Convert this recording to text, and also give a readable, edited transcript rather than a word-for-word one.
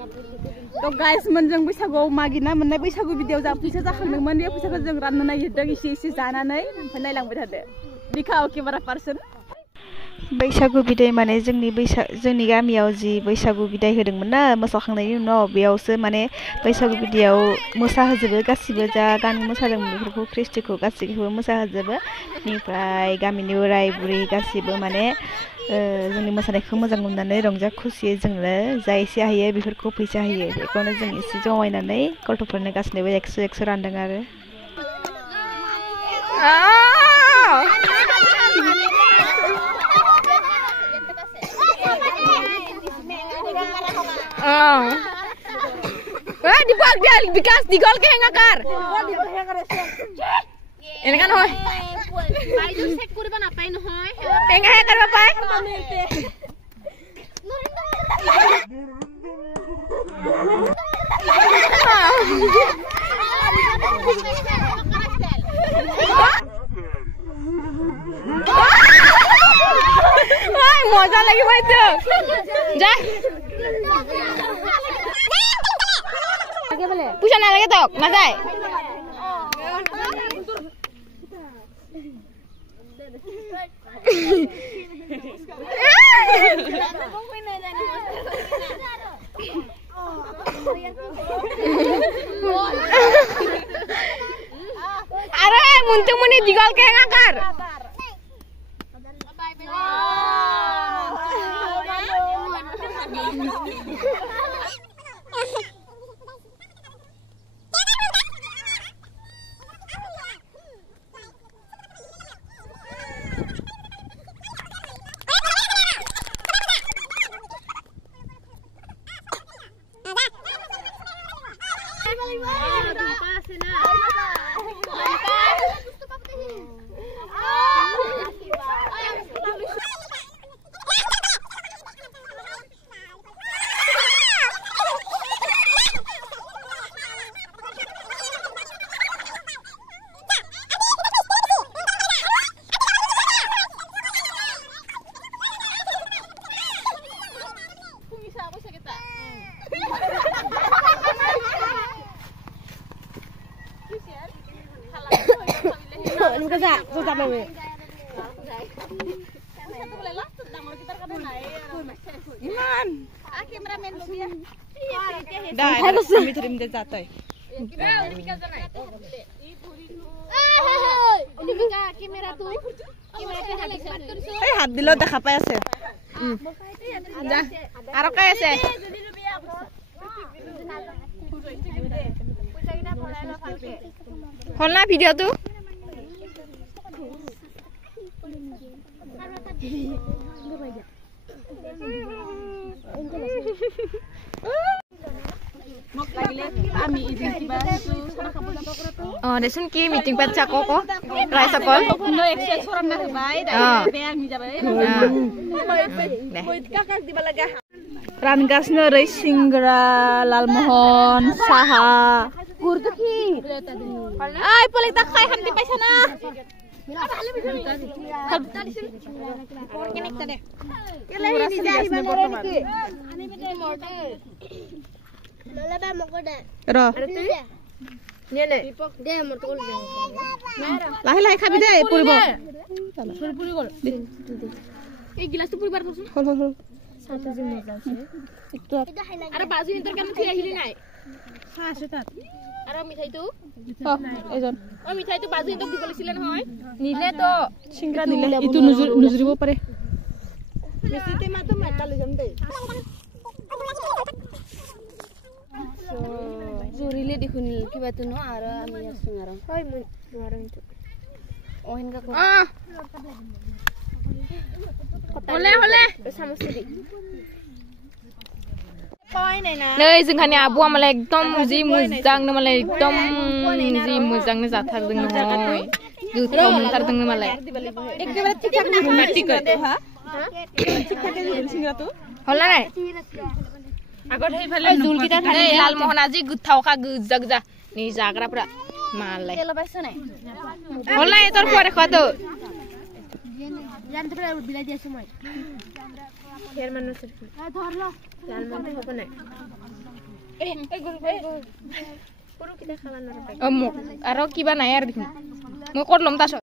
तो गाइस जों बैसागुआव मागिना मोननाय बैसागु भिडिअ जा फैसा जाखांदोंमोन बे फैसाखौ जों राननो नागिरदों एसे जानानै ओमफ्राय नायलांबाय थादो बिखा केमेरा पार्सन बैसागु बिदाय माने जोंनि गामियाव जि बैसागु बिदाय होदोंमोन ना मोसाखांनायनि उनाव बेयावसो माने बैसागु बिदायाव मोसाहोजोबो गासिबो जा गान मोसादोंमोन बेफोरखौ क्रिस्टिखौ गासिखौबो मोसाहोजोबो बेनिफ्राय गामिनि बोराय बुरै गासिबो माने जोंनि मोसानायखौ मोजां मोननानै रंजा खुसियै जोंनो जा एसे हायो बेफोरखौ फैसा होयो बेखौनो जों एसे जमायनानै गथ'फोरनो गासैनोबो 100 रानदों आरो dibak dia bikas digol ke hengakar ini kan hoy pai tu set kuri ban apai no hoy hengak hengakar bapai Ay, mojah lagi boy tu. Ja. Pusana lagi tok, Mazai. Are, muntung muni digol ke ngakar. হাত দিলেও দেখা পাই আছে আৰু কাই আছে হল না ভিডিওটো desun ki meeting baca kok rai sakol no excel soram na bai be ami jabai kakak di balaga rangasno rei singra lalmohon saha gurdu ki ai polik tak khai hanti paisa na লাহে লাহে খাবি দে পুরিব পুরি গল এই গিলাসটো পুরিবার করছ হল হল হল সাথে যে মজা আছে একটু আরে বাজু ইন্তর কেন থি আহিলি নাই হ্যাঁ আছে তাত আর মিঠাইটো এজন ও মিঠাইটো বাজু ইন্তক দিবলিছিল নহয় নিলে তো সিংরা নিলে ইটো নুজুরিব পারে বেছিতে মাতো মাতা লৈ যাম দে জুরিলে দেখুন কিবা তো ন আর আমি আসুন আর হয় মই নোৱাৰম তো ওহেনকা কো হলে হলে সামসি দি পয় নাই না नै जोंहानि आबुआ मालाय एकदम जि मोजांनो मालाय एकदम जि मोजांनो जाथारदों नय गोथाव मोनथारदों मालाय एकेबारे ठीक ठाक रोमान्टिक हा ठीक ठाक सिंगरा तो हला নাই আগত হেইফালে জুলকিটা থাকে লালমোহন আজি গুথাওকা গজা গজা নি জাগ্রাপরা মাললাই তেল পাইছ নাই হল নাই তোর পরে খাতো জানতে পারে বিলাই দিয়েছ মই ফের মানুষ ধরলো লালমোহন হবে না মোক আৰু কিবা নাই আৰু দেখোন মই ক'ত ল'ম তাৰপিছত